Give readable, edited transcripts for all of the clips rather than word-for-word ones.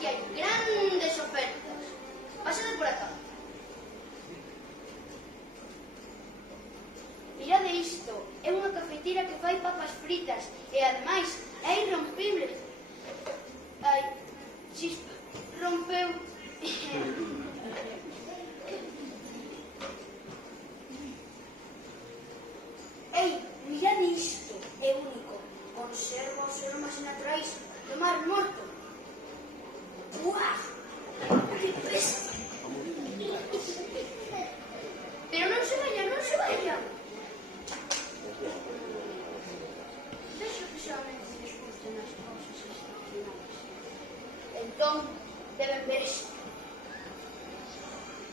aquí hai grandes ofertas. Pasade por acá. Mirade isto, é unha cafeteira que fai papas fritas e, ademais, é irrompible. Ai, chispa, rompeu. Ei, mirade isto, é único. Conserva os aromas naturais do mar morto. Uau! Que pesa! Pero non se vayan, non se vayan. Deixo que solamente les gusten as cousas excepcionales. Entón, deben ver isto.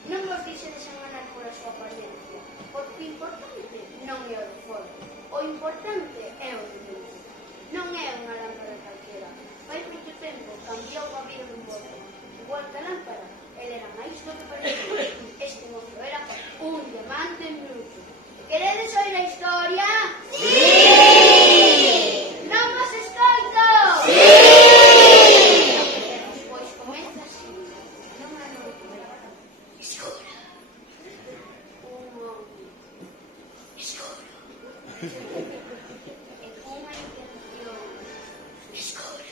Non vos deixedes enganar por a súa apariencia, porque o importante non é o de fora. O importante é o de dentro. Non é unha lámpara calquera. Fai moito tempo cambiou a vida dun bote. Igual que a lámpara, ele era máis do que parecía. Este mozo era un diamante en bruto. Queredes oír a historia? Sí! Non vos escoito? Sí! Pois comeza así. Non é noite escura. Un home escuro. E unha intención escura.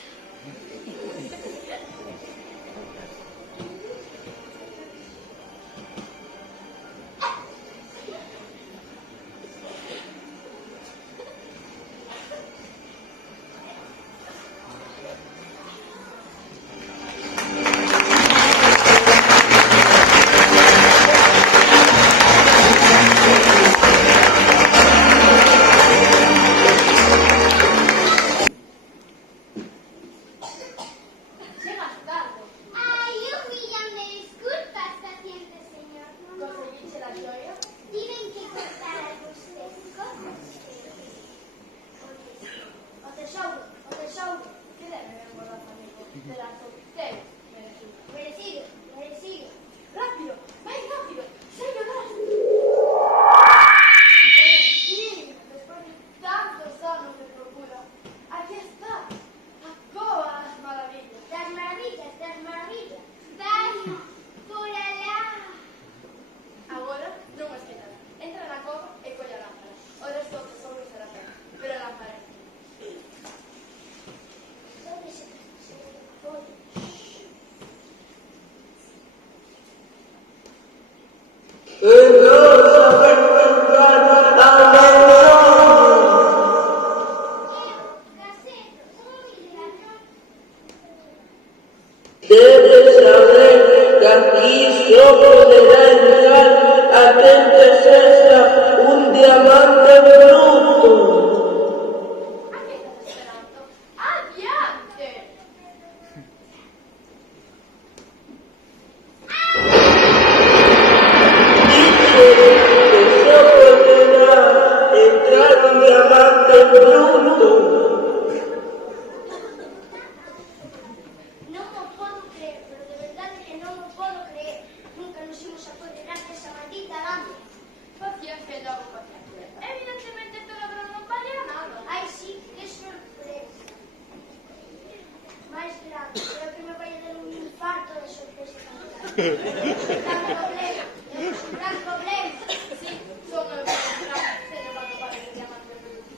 Debes saber que aquí só poderá entrar aquel que sexa un diamante bruto. A que estás esperando? Adiante! Dice que só poderá entrar un diamante bruto. Non o podo creer, pero de verdade que non o podo creer. Nunca nos imos apoderar desa maldita dama. Paciencia, logo paciencia. Evidentemente este ladrón non vale a nada. Ai, sí, que sorpresa. Máis grande, creo que me vai a dar un infarto de sorpresa. Gran problema, temos un gran problema. Sí, son eu un gran celebrado para que diamante bruto.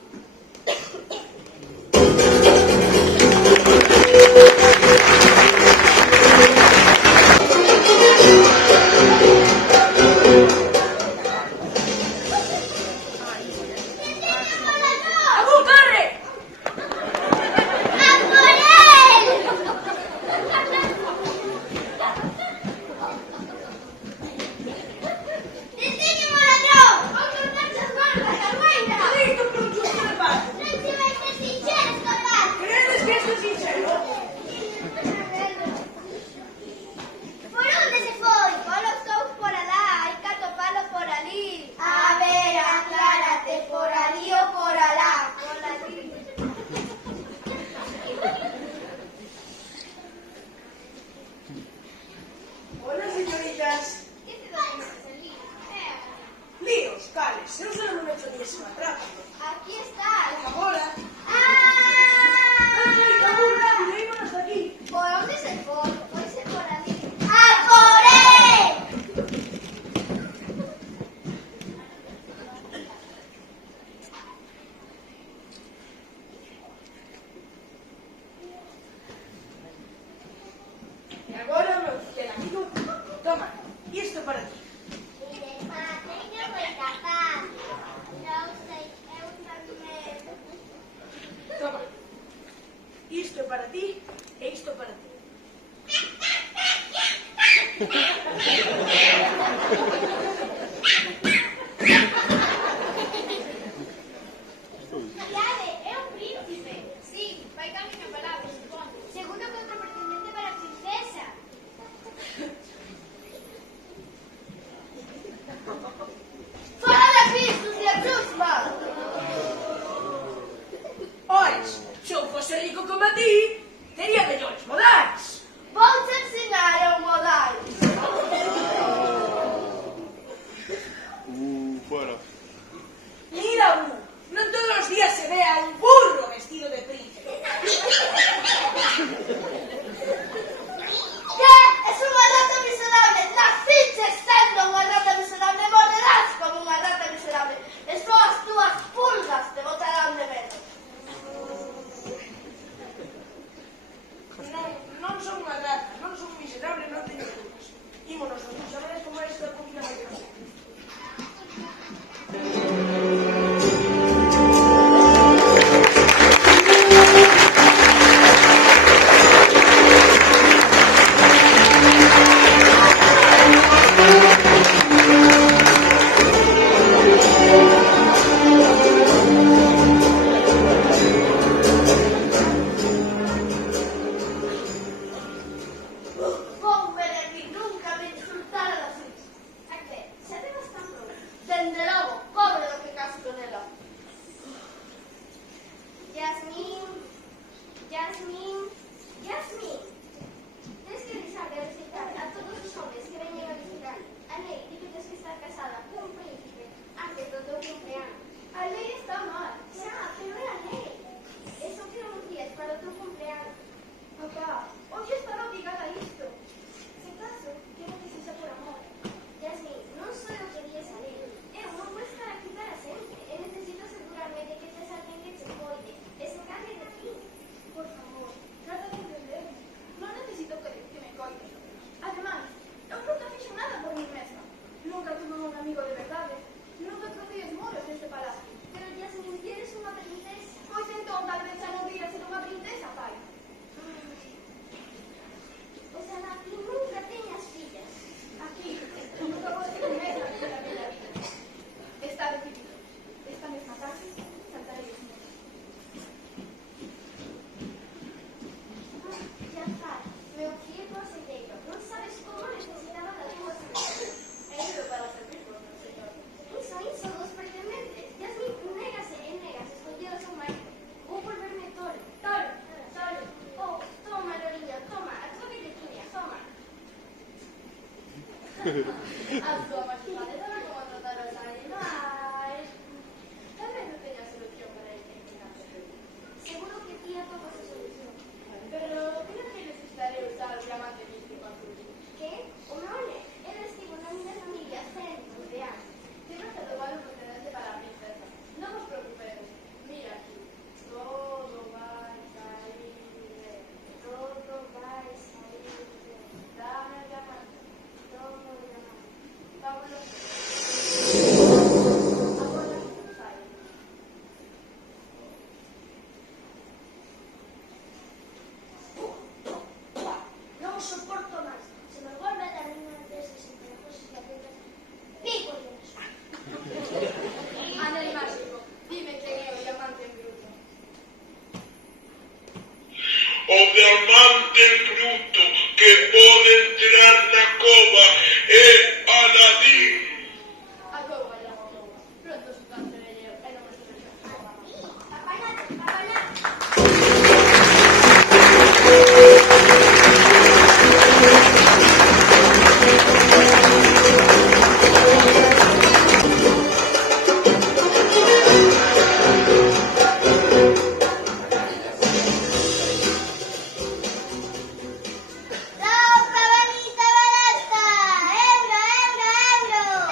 para ti e isto para ti. Llave, é un príncipe. Sí, vai camino a palabra, supondo. Seguro que outro pretendente para a princesa. Fora daqui, sucia chusma! Ois, se eu fose rico como a ti, teria mellores modais. Vou te ensinar a un modais. Fuera. Mira, non todos os días se ve a un burro vestido de príncipe. Que? Es unha rata miserable. Naciche sendo unha rata miserable. Morrerás como unha rata miserable. E só as túas pulgas te botarán de menos. Non son unha rata, non son miserable, non teño dúdas. Ímonos, non sabedes como é esta comida máis grande. Vou ver aquí, nunca me insultaron así. A que? Xa te vas tan pro. Dende logo, pobre do que casto nela. Yasmín, Yasmín, Yasmín. Tienes que avisar de visitar a todos los hombres que vengan a visitar. A ley dice que tienes que estar casada con un príncipe antes de tu cumpleaños. A ley está mal. Ya, pero é a ley. Eso queda unos días para tu cumpleaños. Papá, hoy estará obligada a isto. Se caso, quiero que se sea por amor. Yasmín, non só eu quería saber. Eu non vou estar aquí para sempre. E necesito asegurarme de que tes alguén que te coide e se encargue de ti. Por favor, trata de entenderme. Non necesito que me coide. Ademais, eu nunca fixo nada por mí mesma. Nunca tuve un amigo de verdade. Nunca cruzei os muros deste palacio. Pero Yasmín, ti eres unha princesa. Pois entón, tal vez xa non vira ser unha princesa, pai. O sea, aquí nunca teñas fillas. Aquí, nunca vou ser mesma de la vida. Está decidido. Esta mesma tarde saltaré os muros. Ya está. Meu fillo conselleiro, non sabes como necesitaba da túa saúde. He ido para servirvos, señor. Iso, dos pretendentes. Yasmín, négase e négase, escollido a seu marido. Vou volverme toro. Toro. Oh, toma, Loriña, toma. A túa billetinha, toma. A súa majestade sabe como tratar os animais. Tal vez non teña solución para el que nace feliz. Seguro que tía toda esa solución. Pero, que non me necesitaré usar o diamante místico azul? Que? O meu nene, ele estivo na miña familia centos de anos. Siempre se tomar un procedente para la princesa. No os preocupéis. Mira aquí. Todo va a salir bien. Todo vai sair ben. Dame el diamante. Todo irá. Vámonos. Ahora sale. Non soporto máis. Se me volve a dar unha desas emparejos e atentas, pico Dios. Anel mágico. Dime quen é o diamante en bruto. O diamante bruto que pode entrar na cova é Aladín. A cova ya a cova. Pronto su cancerelleo. E non me estoy Apáñate, apáñate. Ciao, cavanita barata! Euro, euro, euro!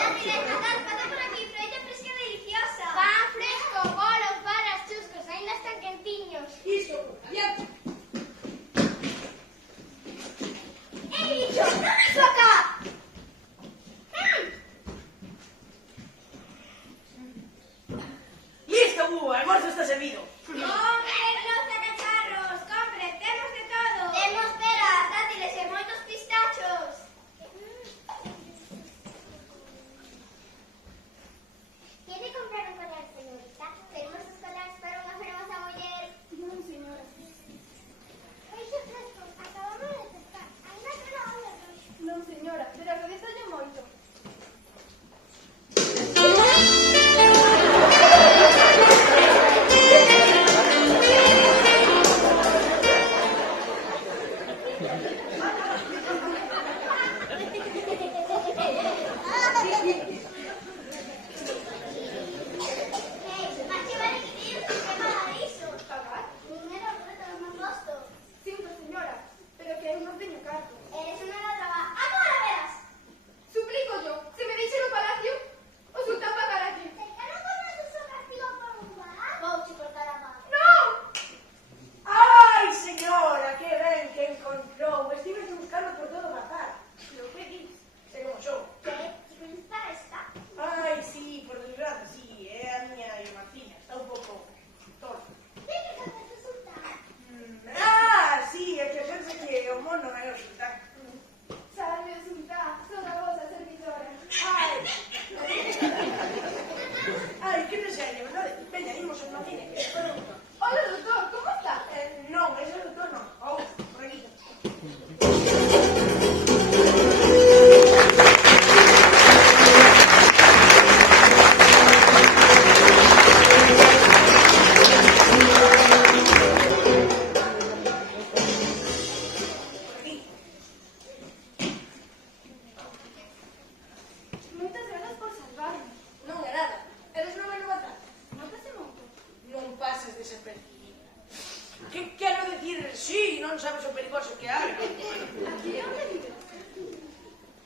non sabes o perigoso que hai. Aquí onde vives?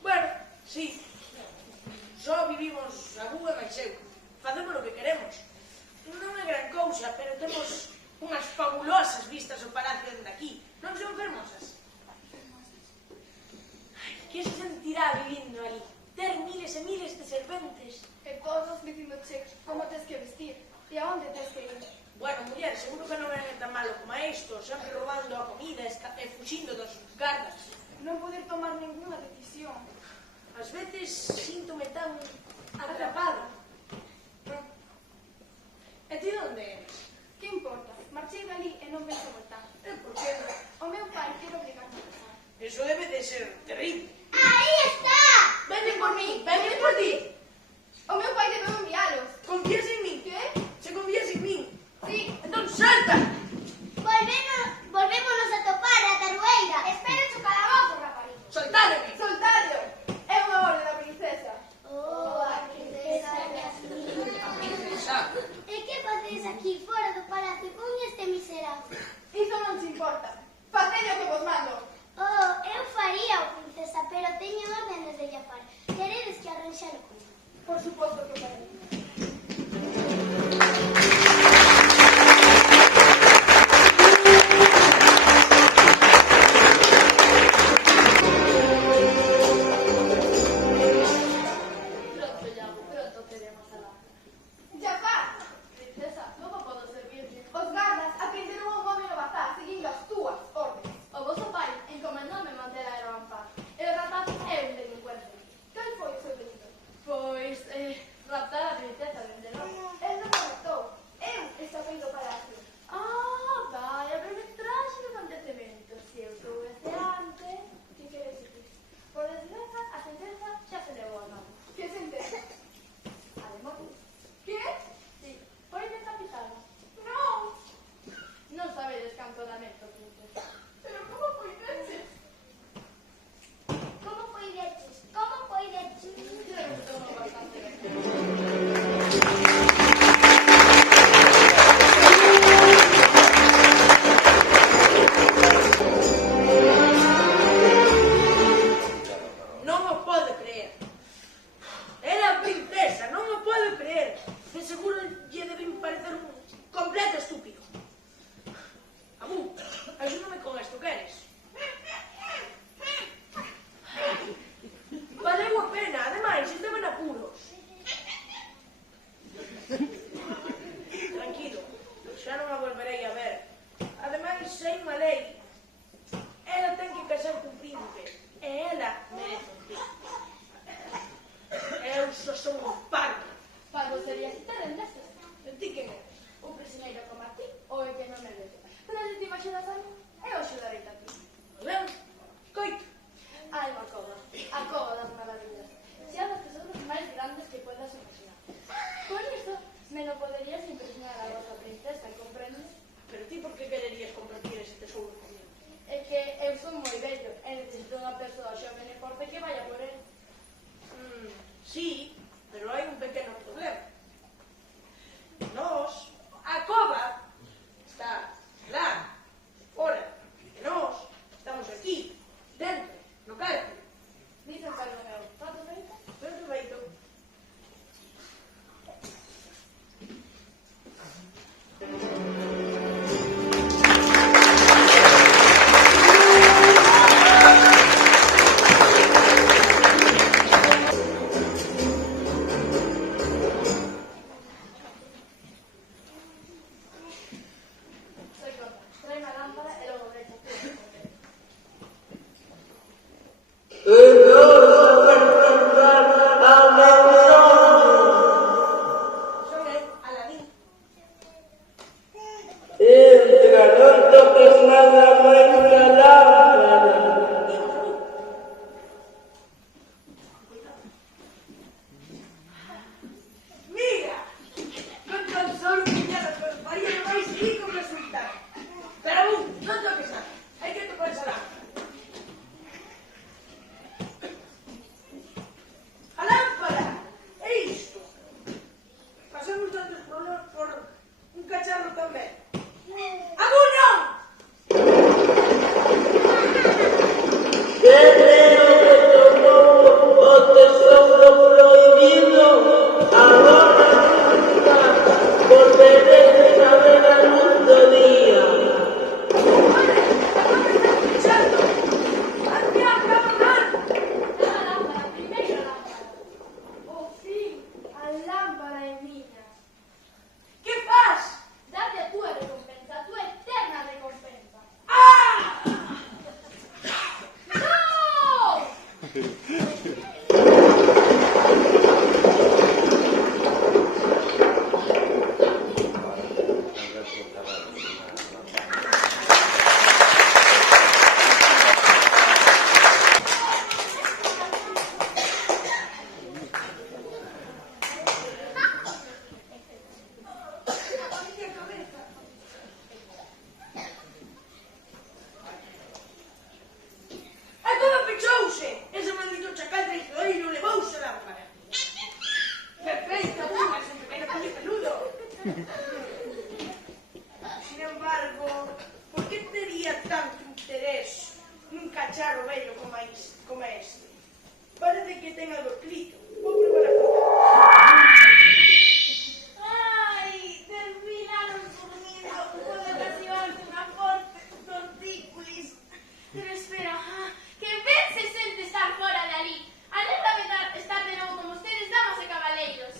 Bueno, sí. Só vivimos a búa e máis eu. Facemos o que queremos. Non é gran cousa, pero temos unhas fabulosas vistas ao palacio dende aquí. Non son fermosas? Ai, que se sentirá vivindo ali? Ter miles e miles de serventes. E todos dicíndoche como tes que vestir e a onde tes que ir. Bueno, muller, seguro que non é tan malo como isto, sempre robando a comida e fuxindo dos gardas. Non poder tomar ninguna decisión. Ás veces síntome tan atrapada. E ti onde eres? Que importa? Marchei dali e non penso voltar. E por que? O meu pai quere obrigarme a casar. Eso debe de ser terrible. ¡Ahí está! Veñen por mí, veñen por ti. O meu pai debe envialos. Confías en mí. Que? Se confías en mí. Sí. Entón salta. Volvémonos a topar a Tarueira. Espera o calabozo, raparigo. Soltádeme. Soltario! É unha orde da princesa. Oh, a princesa Yasmín. Princesa. E que facedes aquí fora do palacio con este miserable? Iso non te importa. Facede o que vos mando. Oh, eu faría, princesa, pero teño órdenes de Jafar. Queredes que arranxalo comigo? Por suposto que o farei. Pronto, Iago, pronto queremos alá. Jafar! Princesa, como podo servirle? Os gardas aprenderon un home no bazar seguindo as túas ordes. O vosso pai encomendoume manter a Eva en paz. E o rapaz é un delincuente. Cal foi o seu delito? Pois, raptar a princesa, dende logo. El non me matou. Eu escapei do palacio. Ah, vaya, pero me traxe de acontecemento. Se eu soubese antes... Que queres dicir? Por desgraza, a sentenza xa se levou a mano. Que sentenza? A de morte. Que? Sí, foi decapitado. Non! Non sabedes canto lamento, princesa. Pero como foi ese? Como poideches? Como poideches? Eu estou bastante ben. Non o podo creer. Era a princesa, non o podo creer. De seguro lle deben parecer un completo estúpido. Abu, axúdame con esto, queres? Valeu a pena, ademais, estaba en apuros. Tranquilo, xa non a volverei a ver. Ademais, sei unha lei. Ela ten que casar cun príncipe. E ela merece un príncipe. Eu só son un pardo. Pago sería si te rendeses. E ti quen eres? Un prisioneiro como a ti, ou é que non me vete. Pero se ti me axudas a mí, eu axudarei a ti. mais como é este. Parece que ten algo escrito. Vou probar a probar. Ai, terminaron durmiendo. Puedo ocasionarte una fuerte tortícolis. Pero espera, que ben se sente estar fora de ali. Alégrame estar de novo con ustedes, damas e cabaleiros.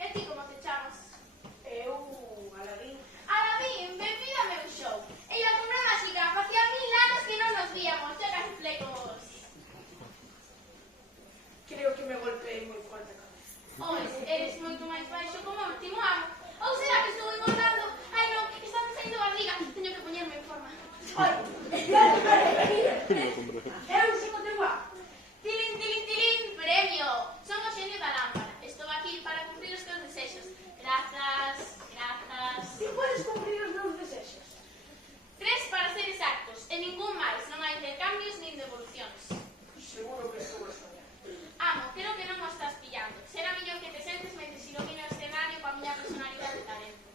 E ti como te chamas? Eu, Aladín. Aladín, benvido ao meu show. E a cumbre máxica, facía 1000 anos que non nos víamos. Xa casi plecos. Creo que me golpeei moi forte a cabeza. Ois, eres moito máis baixo como o último ano. Ou será que estou engordando? Ai non, está me saindo barriga. Teño que poñerme en forma. Oi, eu son o teu guapo. Tilín, tilín, tilín, premio. Son o xenio da lámpara. Estou aquí para cumprir os teus desexos. Grazas, grazas. Si podes cumprir os meus desexos. 3 para ser exactos, e ningún máis. Non hai intercambios nin devolucións. Seguro que estou a soñar. Amo, creo que non o estás pillando. Será mellor que te sentes mentre ilumino o escenario coa miña personalidade e talento.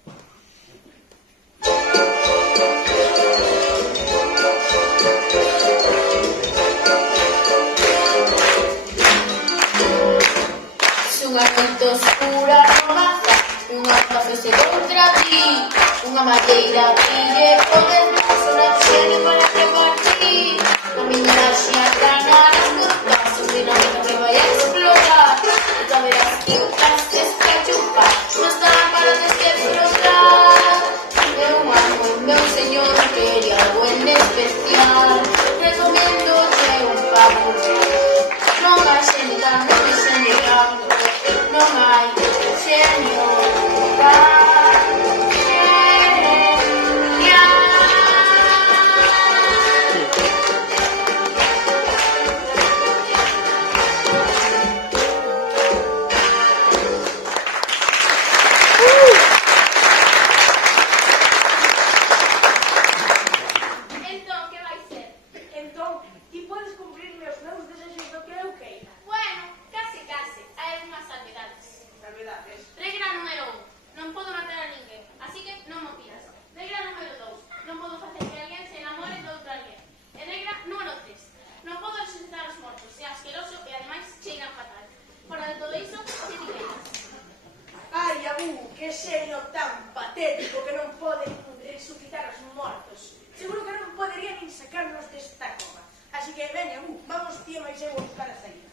Unha noite oscura romaza, unha cafese contra ti, unha malleira brille con el paso na xene para repartir. A miña laxe atrana as cortas, un dinamita que vai a explotar. E xa verás que un castes que a chupar, non está para desflotar. Eu amo o meu señor, quería algo en especial, recomiéndote un favor. Non hai xente tan moi xenial, non hai xenio tan genial. Entón, que vai ser? Entón, ti podes cumprirme os meus desexos do que eu queira. Bueno, case, case. Hai algunhas salvedades. Salvedades. Regra número 1. Non podo matar a ninguén, así que non mo pidas. Regra número 2. Non podo facer que alguén se enamore de outro alguén. E regra número 3. Non podo resucitar os mortos, é asqueroso e ademais cheiran fatal. Fora de todo iso, que ti queiras. Ai, Abu, que xenio tan patético que non pode resucitar os mortos. Seguro que non podería nin sacarnos desta cova. Así que, veña, Abu, vamos ti e máis eu a buscar a saída.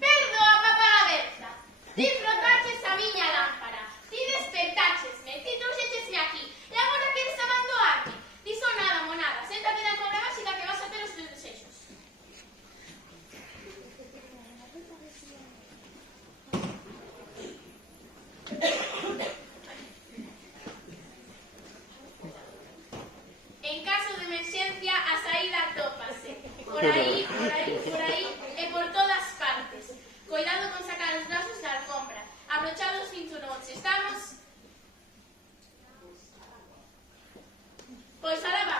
Perdoa, papá Berta. Ti frotaches a miña lámpara. Ti despertáchesme. Ti trouxéchesme aquí. E agora queres abandoarme. Diso nada, monada. Séntate na cobra básica que vas a ter os teus desexos. En caso de emerxencia, a saída tópase. Por aí, por aí, por aí e por todas partes. Cuidado con sacar os brazos da alfombra. Abrochados cinturóns. Estamos? Pois alá va.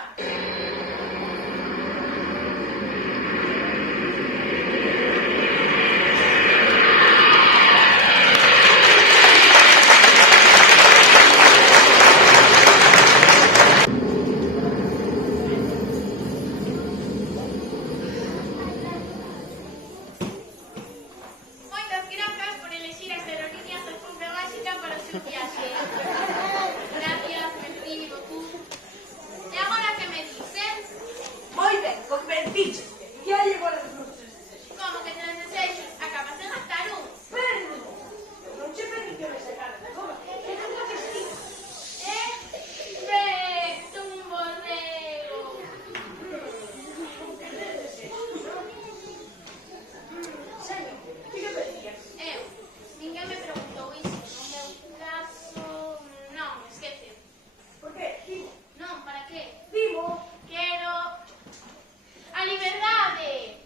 Moitas grazas por elexir as aerolíneas da alfombra máxica para o seu viaxe. Gracias, merci beaucoup. E agora que me dicen? Moi ben, convencícheste. E aí agora os meus desexos. Como que tenes desexos? Acabas de gastar un. Pero, eu non che pedí que me sacara da cova. Que non me vestí. Perfecto, un borrego. Que te desexos, non? Señor, ti que pedías? Eu, ninguén me preguntou iso. No meu caso, non, esquece. Por que? Dimo. Non, para que? Dimo. Quero a liberdade.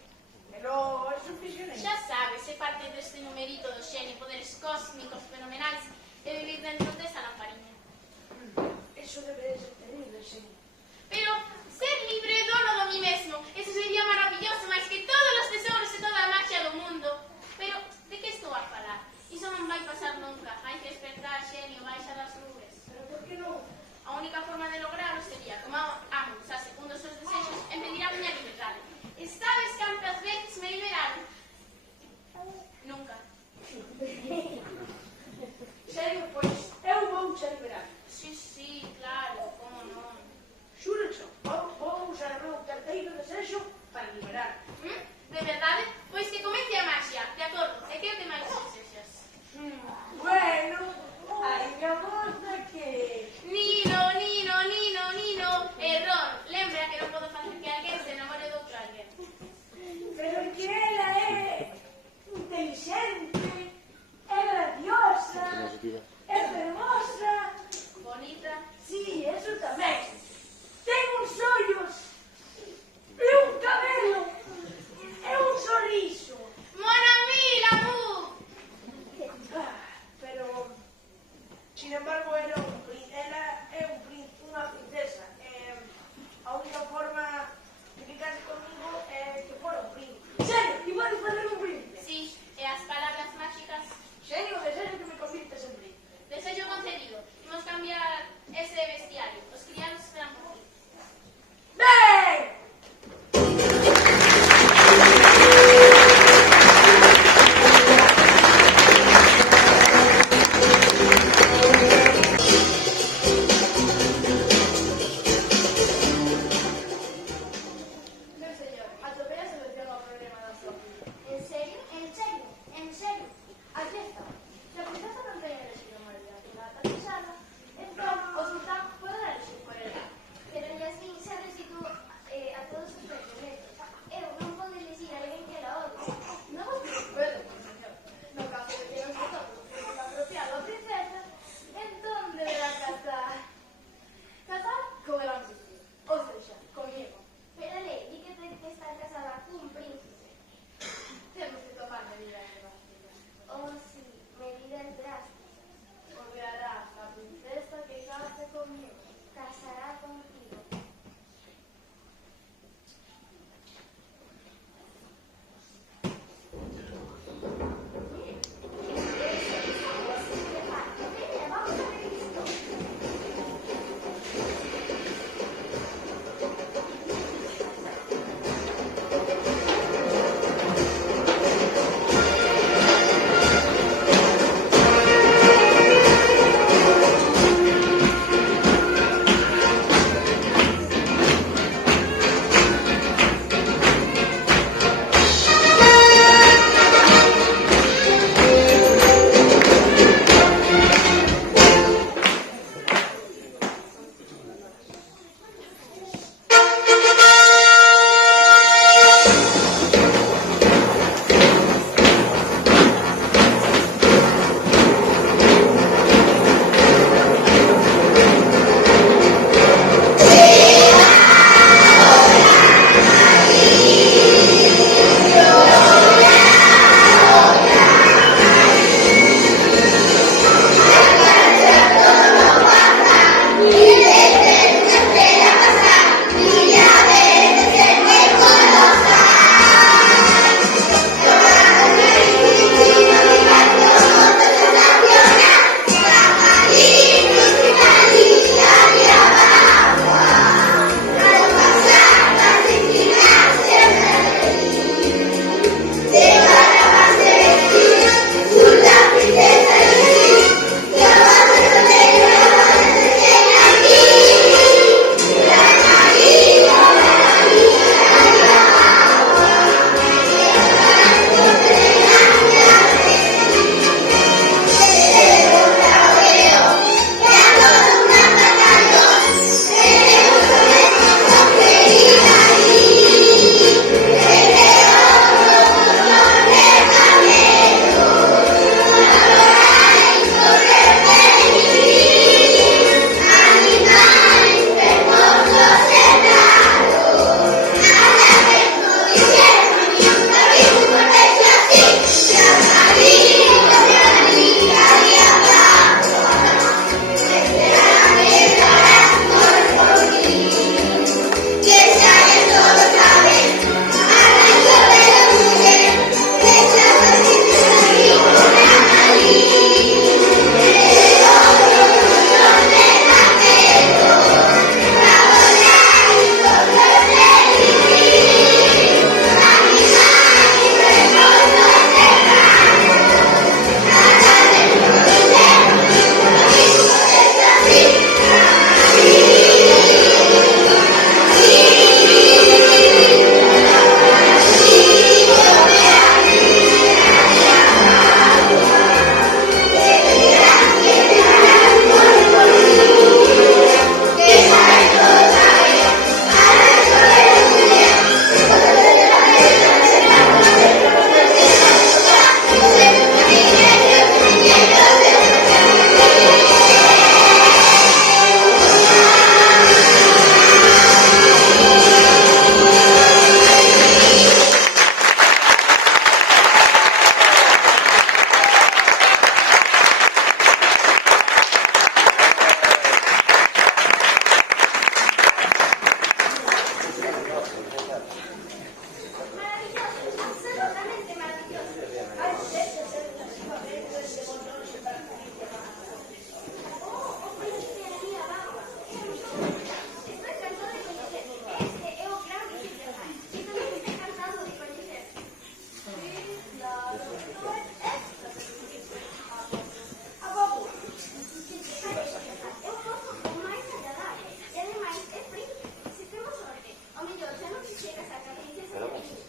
quixera casar ca princesa Jasmine.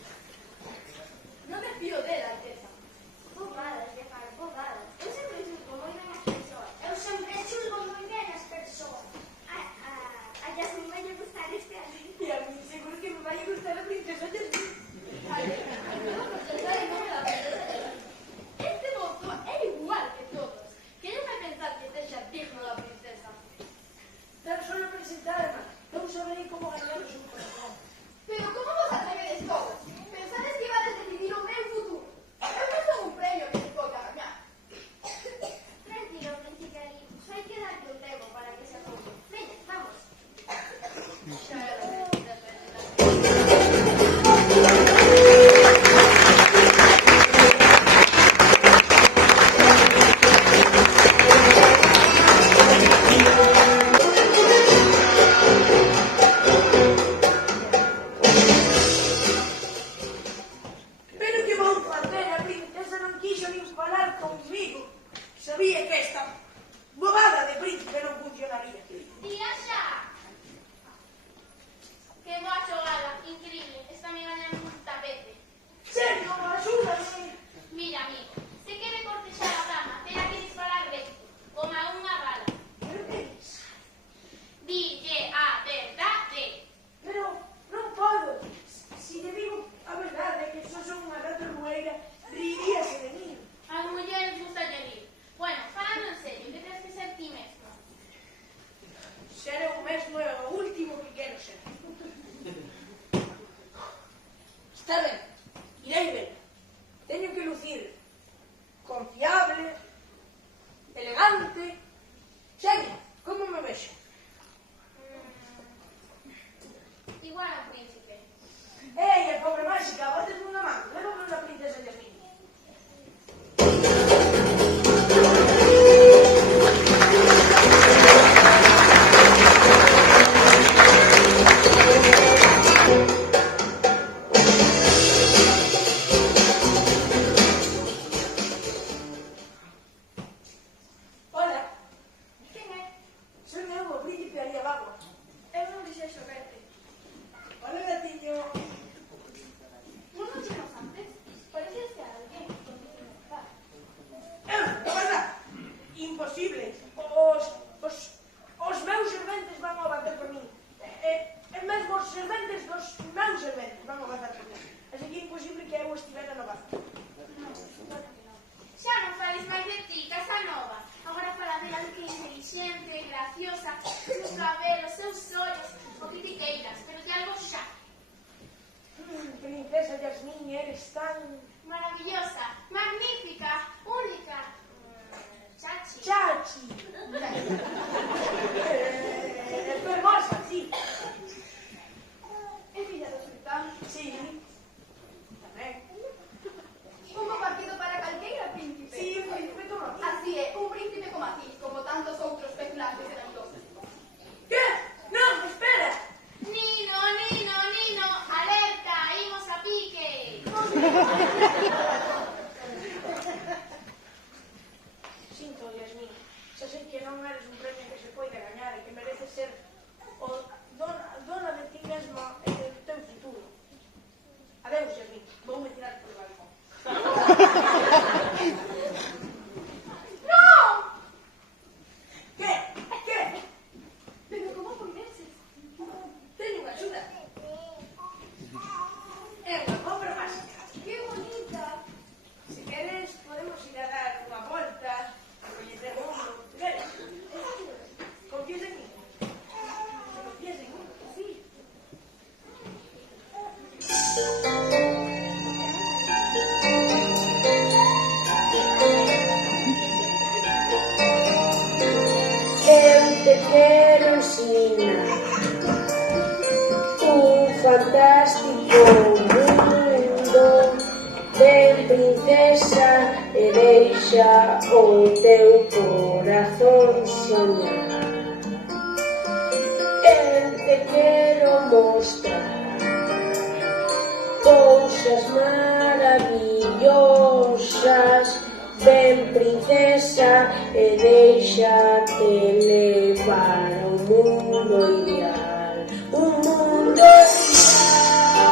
Non me fío dela, Alteza. Bobadas, de far, bobadas. Eu sempre xulgo moi ben as persoas. Eu sempre xulgo moi ben as persoas. A Jasmine vai lle gustar este anillo. E a mí seguro que me vai a gustar a princesa Jasmine. Este mozo é igual que todos. Que non vai pensar que sexa digno da princesa. Tan solo presentarme, non saberei como ganar o seu corazón. Pero como vos atrevedes todos? Pensades que ibades decidir o meu futuro. Eu non son un premio que se poida gañar. Tranquilo, príncipe Ali. Só hai que darlle un tempo para que se apunte. Veña, vamos. Xa era de Pero que vou facer? A princesa non quixo nin falar conmigo. Sabía que esta bobada de príncipe non funcionaría. Tía xa! Que boa xogada, increíble. Esta me gañan un tapete. Serio, axúdame. Mira, amigo, se quere cortexar a dama, terá que disparar recto, como a unha bala. Pero que dis? Dille a verdade. Pero non podo. Si te digo a verdade que só son unha rata rueira, riríase de mí. As mulleres gusta de rir. Bueno, falando en serio, que tens que ser ti mesmo. Ser eu mesmo é o último que quero ser. Está ben, irei ver. Teño que lucir confiable, elegante. Xenia, como me vexo? Igual a un príncipe. Ei, a pobre máxica, bates unha man. Leva a princesa Jasmine. Hola, Quen é? son eu, o príncipe ali abajo. Eu non dixeixo verte. Hola, gatiño. Non nos chegamos antes? Pareces que alguén contigo no bar. Hola, imposible. Os meus serventes van a bater por min. E mesmo os serventes dos meus serventes van a bater por min. Así que é imposible que eu estivera no bar. Xa non fales máis de ti, Casanova. Agora fala dela de que é inteligente e graciosa, seus cabelos, seus ollos, o critiqueiras, pero de algo xa. Princesa Jasmine, eres tan... Maravillosa, magnífica, única. Chachi. Chachi. Es hermosa, sí. É filla do sultán. Sí. Tamén. Un bo partido para calqueira príncipe. Sí, un príncipe como aquí. Así é, un príncipe como a ti, como tantos outros peculantes e dandosos. ¿Qué? No, espera. Nino, Nino, Nino, alerta, imos a pique. Sinto, Jasmine. Xa sei que non eres un premio que se poida gañar e que mereces ser dona de ti mesma e do teu futuro. Adeus, Jasmine. Vou me tirar por balcón. Non! ¿Qué? ¿Qué? Pero como poideses? Teño unha axuda. É unha compra máxica. Que bonita. Se queres, podemos ir a dar unha volta, a coñecer o mundo. ¿Queres? Confías en mí? Confías en mí? Sí. Eu te quero ensinar un fantástico mundo. Ven, princesa, e deixa o teu corazón soñar. Eu te quero mostrar cousas maravillosas. Ven, princesa, e déixate levar ao mundo ideal. Un mundo ideal.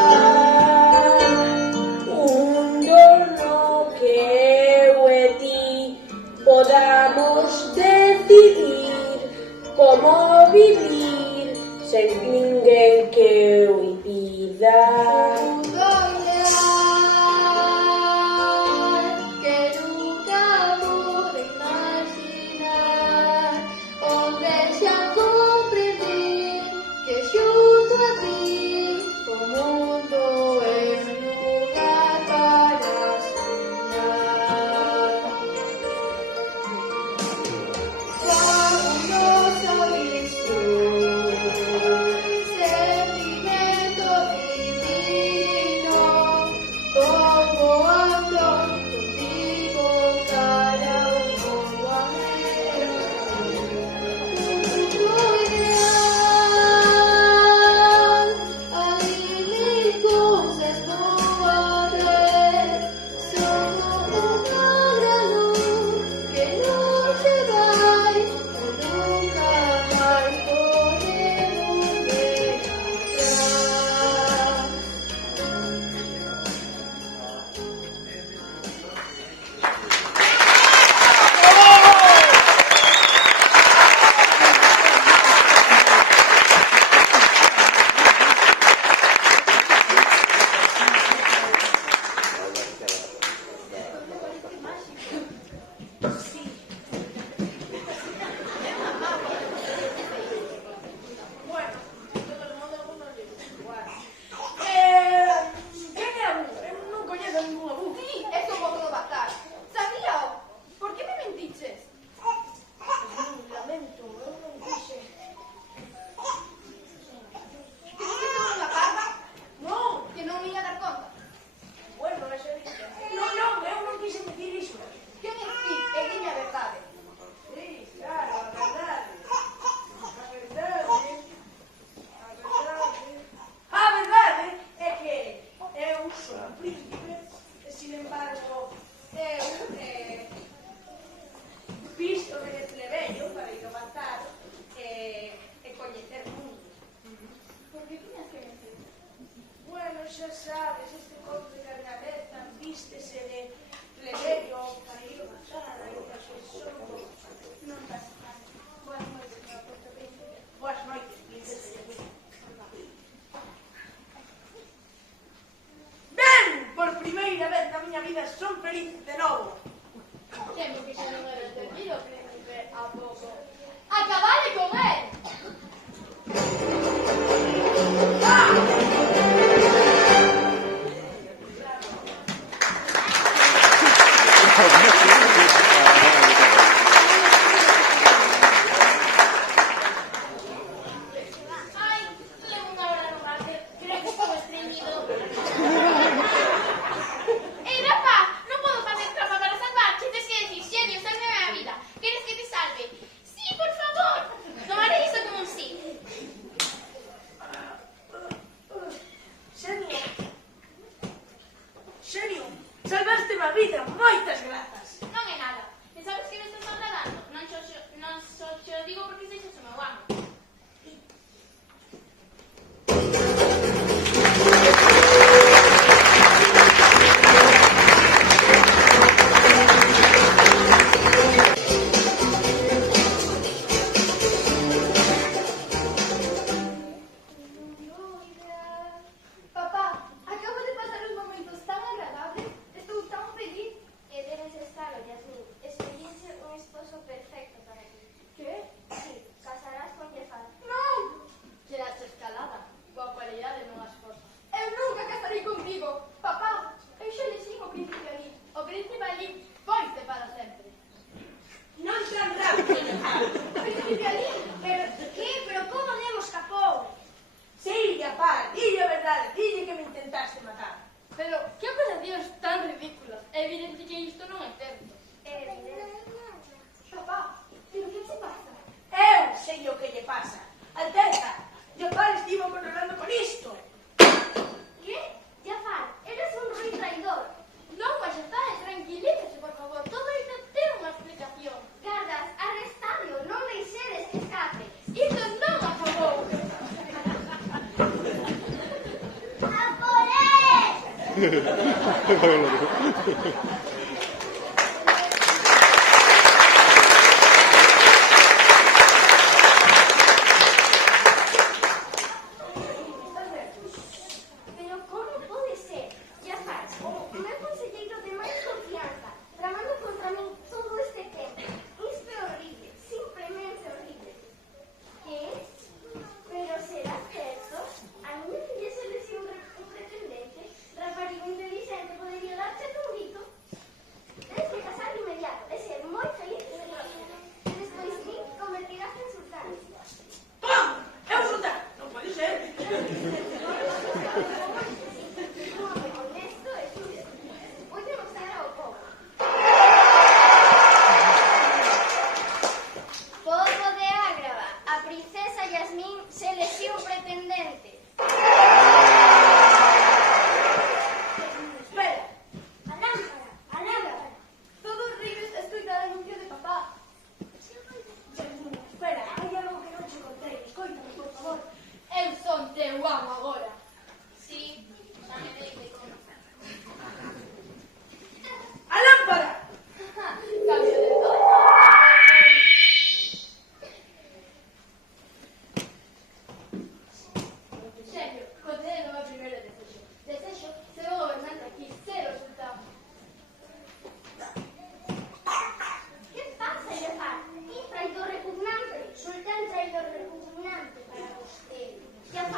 Pero ¿cómo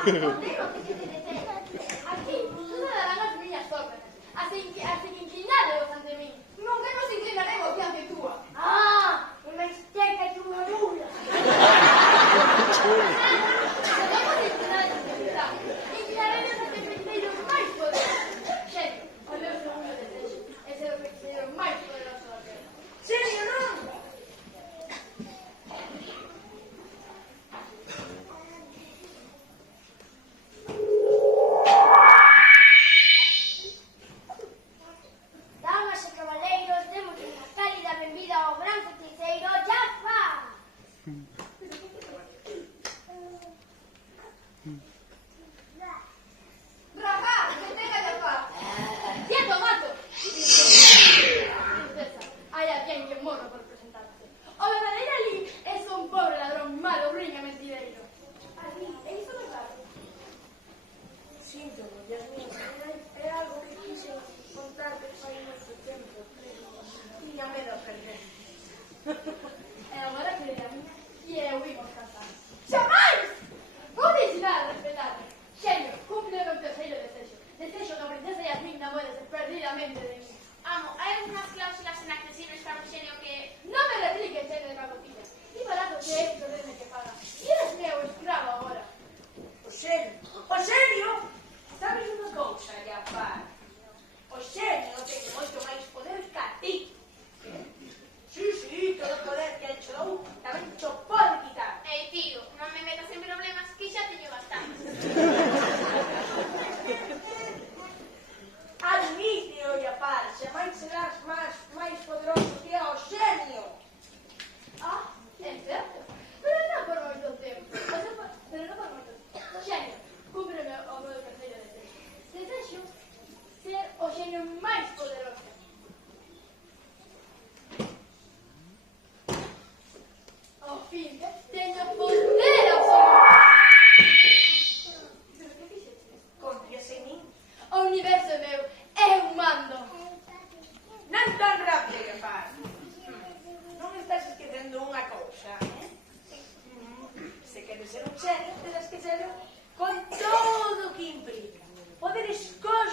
Ordeno que se te detén. Aquí, todas darán as miñas órdenes. Así que inclinadevos ante min. Nunca nos inclinaremos diante túa. Ah, e máis checa que unha mula. Podemos inclinar ante túa. Inclinaremos ante feiticeiros máis poderosos. Xenio, o meu segundo desexo é ser o feiticeiro máis poderoso da terra. Xenio, non? Damas e cabaleiros, demos unha cálida benvida ao gran feiticeiro Jafar. Rafa, que tenga Jafar. ¡Quieto, mato! Princesa, hai alguén que morra por presentarse. O verdadeiro Ali é un pobre ladrón malo, ruín e mentireiro. Ali, é iso verdade? Síntolo, Yasmín, é algo que quise contarte fai moito tempo, pero tiña medo a perder. E agora querida miña, e eu imos casar. Xamais! Vou ensinar a respetarme. Xenio, cumple o meu terceiro desexo. Desexo que a princesa Yasmín namórese perdidamente de mí. Amo, hai algunhas cláusulas inaccesibles para un xenio que... Non me repliques, xenio de pacotilla. Ti barato que é o reme que paga. E eres meu escravo agora. O xenio, sabes unha cousa, Jafar? O xenio ten moito máis poder que a ti. Sí, todo o poder que ele che dou tamén cho pode quitar. Ei, tío, non me metas en problemas que xa teño bastante. Admíteo, Jafar, se máis serás máis poderoso que o xenio. Ah, é certo. Pero non por moito tempo. Pero non por moito tempo. Xenio, cúmpreme o meu terceiro desexo. Desexo ser o xenio máis poderoso. Ao fin, teño poder absoluto. Pero que fixeches? Confías en min? O universo é meu. Eu mando. Non tan rápido, Jafar. Non estás esquecendo unha cousa, Se queres ser un xenio, terás que ser con todo o que implica. Poderes cósmicos